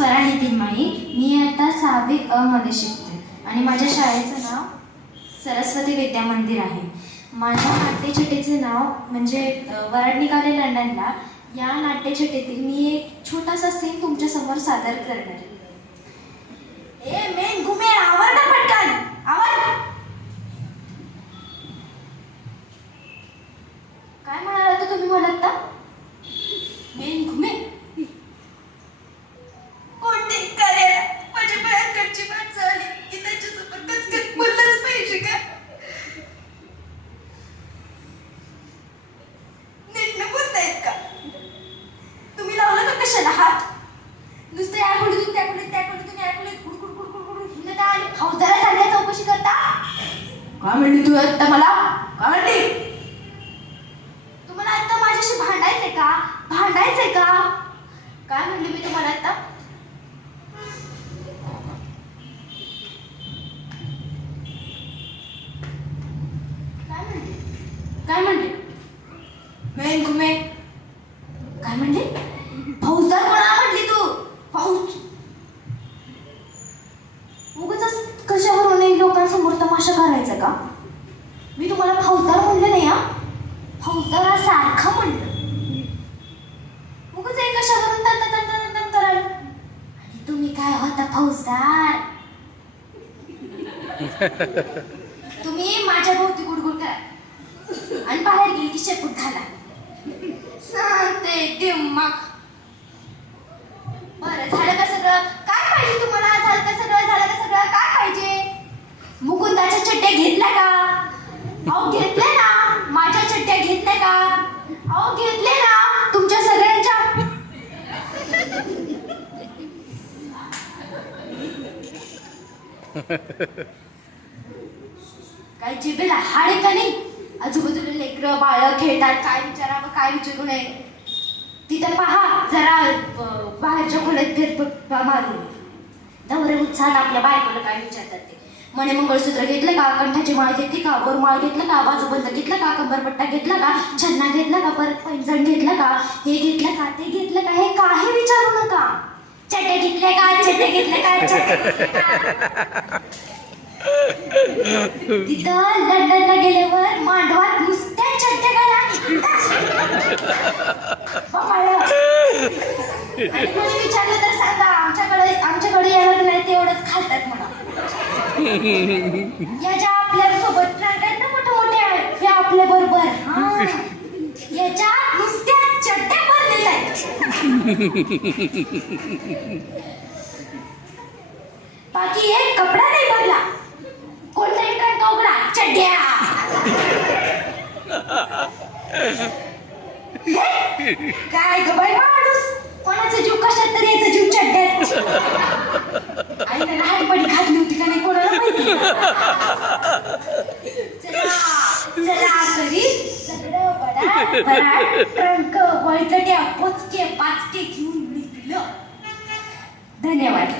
स्वराणी दिमाई. मी आता 6वी अ मध्ये शिकते आणि माझ्या शाळेचं नाव सरस्वती विद्या मंदिर आहे. माझ्या नाट्यछटेचे नाव म्हणजे वराड निघाले लंडनला या नाट्यछटेतील मी एक छोटासा सीन तुमच्यासमोर सादर करणार आहे. ए मेन घुमे, आवर ना पटकन, आवर. काय म्हणाला होता तुम्ही मला आता? मेन घुमे कोणते कार्य माझ्या बाळाकडची माणसं आली की त्याच्यासोबत कचकच बोललंच पाहिजे का? नीट न बोलतायत का? तुम्ही लावला का कशाला हात? नुसतं या खोलीतून त्या खोलीत, त्या खोलीतून या खोलीत गुडगुड गुडगुड गुडगुड हिंडता आणि फौजदारा सारख्या चौकशी करता. काय म्हणली तू आता मला? काय म्हणली? तुम्हाला आता माझ्याशी भांडायचंय का? भांडायचंय का? काय म्हणली मी तुम्हाला आता? काय म्हणले? मेन घुमे काय म्हणले? फौजदार कोणाला म्हणली तू? फौज उगाच कशावरून लोकांसमोर तमाशा करायचा का? मी तुम्हाला फौजदार म्हणले नाही हा. फौजदारासारखं म्हणलं. उगाच कशावरून तन कराल. आणि तुम्ही काय होता फौजदार? तुम्ही माझ्या भोवती गुडगुड करा आणि बाहेर गेली की शेपूट घाला. सांगते दिमाग. बरं झालं का सगळं? काय पाहिजे तुम्हाला? झालं का सगळं? झालं का सगळं? काय पाहिजे? मुकुंदाच्या चड्ड्या घेतल्या का? अहो घेतल्या ना. माझ्या चड्ड्या घेतल्या का? अहो घेतले ना. तुमच्या सगळ्यांच्या काय जिभेला हाड आहे का नाही? आजूबाजूला लेकरं बाळ खेळतात. काय विचारावं काय विचारू नये. तिथं पहा जरा बाहेरच्या खोल्यात फेरफटका मारून दौरे उत्साहात आपल्या बायकोला काय विचारतात ते. म्हणे मंगळसूत्र घेतलं का? कंठाची माळ घेतली का? बोरमाळ घेतलं का? बाजूबंद घेतला का? कंबरपट्टा घेतला का? छन्ना घेतला का? परत पैंजण घेतलं का? हे घेतलं का? ते घेतलं का? हे काही विचारू नका. चड्डे घेतले का? चड्डे घेतले का? चड्डे घेतले का? तिथं लंडनला गेल्यावर मांडवात नुसत्या चड्ड्या घाला. आणि कोणी विचारलं तर सांगा आमच्याकडे एवढं नाही तेवढंच खातात म्हणा. याच्या आपल्या सोबत फ्रेंड आहेत ना मोठे हे आपल्या बरोबर याच्या नुसत्या चड्ड्या भरलेल्या आहेत. बाकी एक कपडा नाही भरला. कोणताही ट्रंक उघडा चड्ड्या. काय ग बाई माणूस, कोणाचा जीव कशात तरी याचा जीव चड्ड्यात. आईने लहानपणी घातली होती का नाही कोणाला माहिती. चला तरी सगळं बडा ट्रंक वळकट्या पोचके पाचके घेऊन निघलं. धन्यवाद.